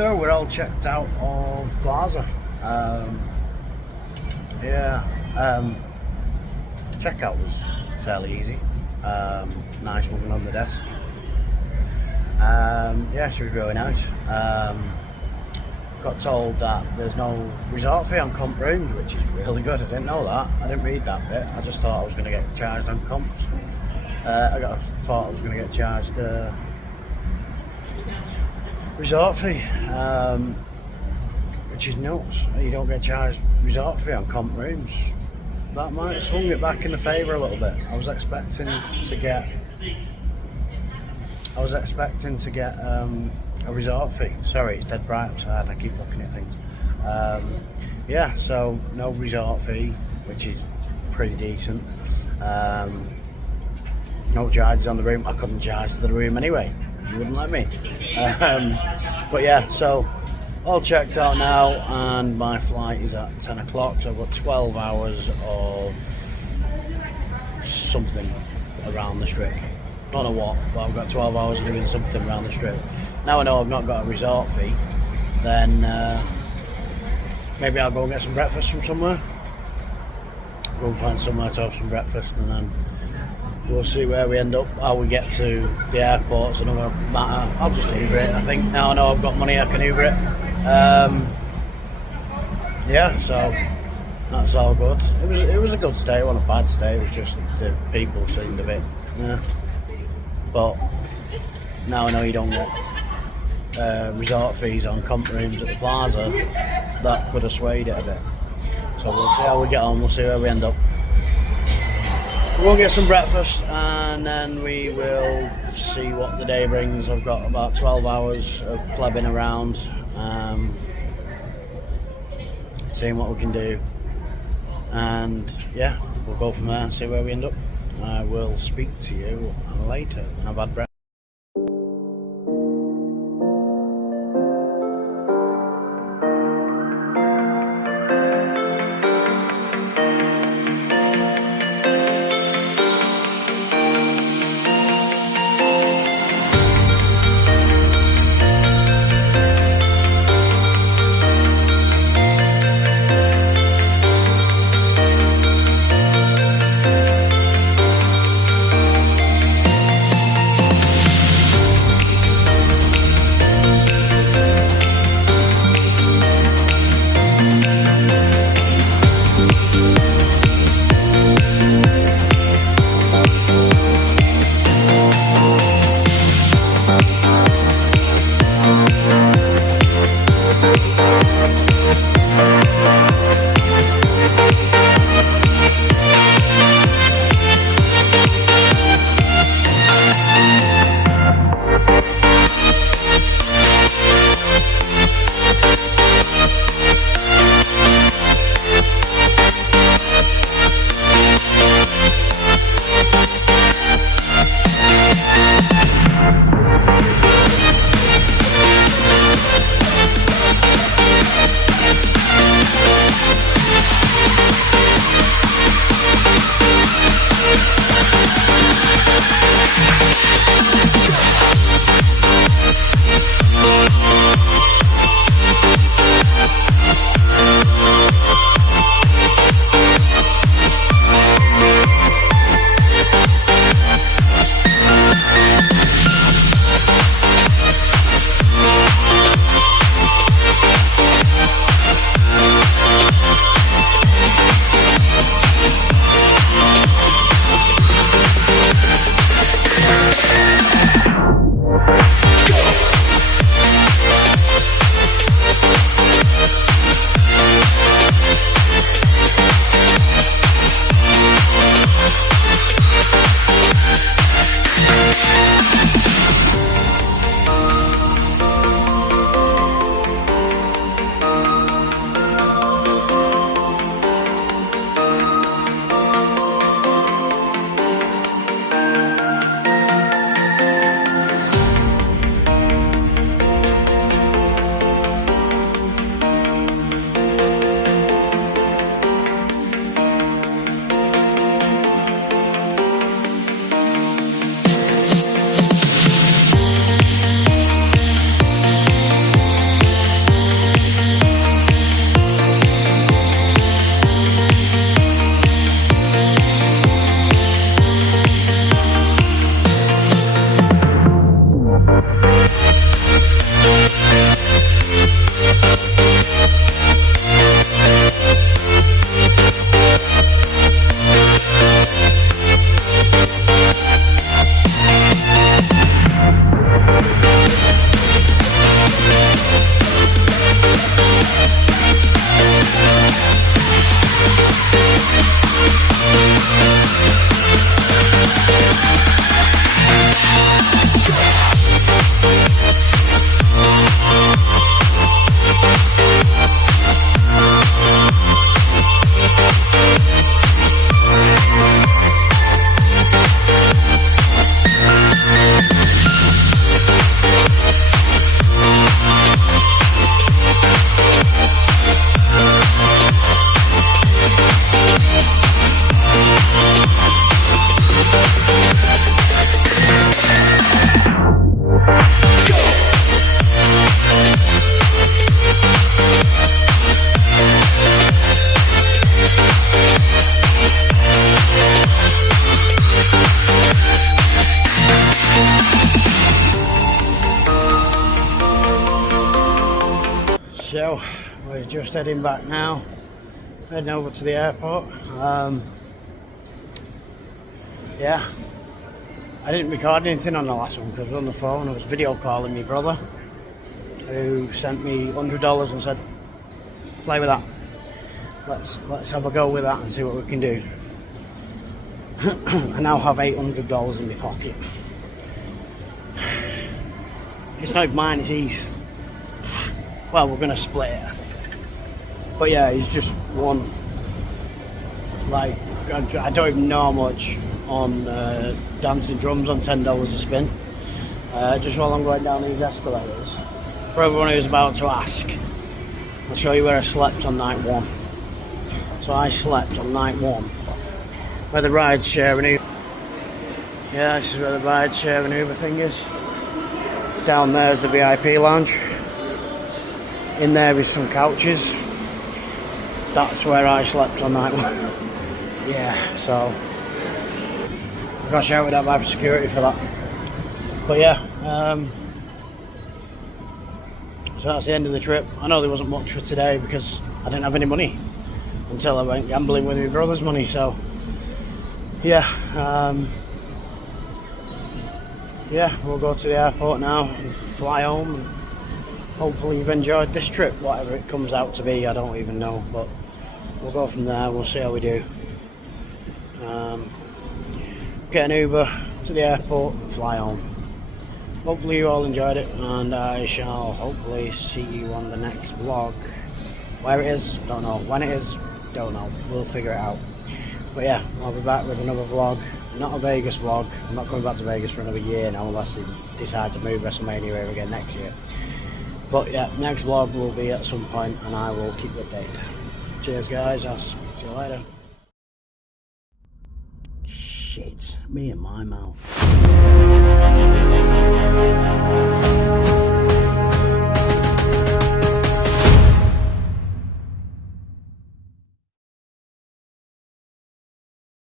So we're all checked out of Plaza. Checkout was fairly easy. Nice woman on the desk. She was really nice. Got told that there's no resort fee on comp rooms, which is really good. I didn't know that. I didn't read that bit. I just thought I was going to get charged on comps. Thought I was going to get charged resort fee, which is nuts. You don't get charged resort fee on comp rooms. That might have swung it back in the favour a little bit. I was expecting to get a resort fee. Sorry, it's dead bright outside and I keep looking at things. So no resort fee, which is pretty decent. No charges on the room. I couldn't charge to the room anyway. You wouldn't let me. So all checked out now, and my flight is at 10 o'clock, so I've got 12 hours of something around the strip. Don't know what, but I've got 12 hours of doing something around the strip. Now I know I've not got a resort fee, then maybe I'll go and get some breakfast from somewhere. Go and find somewhere to have some breakfast, and then we'll see where we end up. How we get to the airport's another matter. I'll just Uber it. I think now I know I've got money, I can Uber it. So that's all good. It was a good stay. It wasn't a bad stay. It was just the people seemed a bit. But now I know you don't get resort fees on comp rooms at the Plaza. That could have swayed it a bit. So we'll see how we get on. We'll see where we end up. We'll get some breakfast and then we will see what the day brings. I've got about 12 hours of plebbing around, seeing what we can do, and we'll go from there and see where we end up. I will speak to you later when I've had breakfast. just heading back now, heading over to the airport. Yeah, I didn't record anything on the last one because I was on the phone. I was video calling my brother, who sent me $100 and said, play with that. Let's have a go with that and see what we can do. I now have $800 in my pocket. It's not mine, it's his. Well, we're gonna split it, I think. But yeah, he's just won. Like, I don't even know how much on dancing drums on $10 a spin. Just while I'm going down these escalators. For everyone who's about to ask, I'll show you where I slept on night 1. So I slept on night 1 where the ride share and Uber. Yeah, this is where the ride share and Uber thing is. Down there's the VIP lounge. In there is some couches. That's where I slept on night 1. Yeah, so I got shouted at by security for that. But yeah, so that's the end of the trip. I know there wasn't much for today because I didn't have any money until I went gambling with my brother's money. So yeah, yeah, we'll go to the airport now and fly home. And hopefully you've enjoyed this trip, whatever it comes out to be. I don't even know, but we'll go from there. We'll see how we do. Get an Uber to the airport and fly home. Hopefully you all enjoyed it, and I shall hopefully see you on the next vlog. Where it is, don't know. When it is, don't know. We'll figure it out. But yeah, I'll be back with another vlog. Not a Vegas vlog. I'm not coming back to Vegas for another year now, unless they decide to move Wrestlemania here again next year. But yeah, next vlog will be at some point, and I will keep you updated. Cheers guys, I'll see you later. Shit, me and my mouth.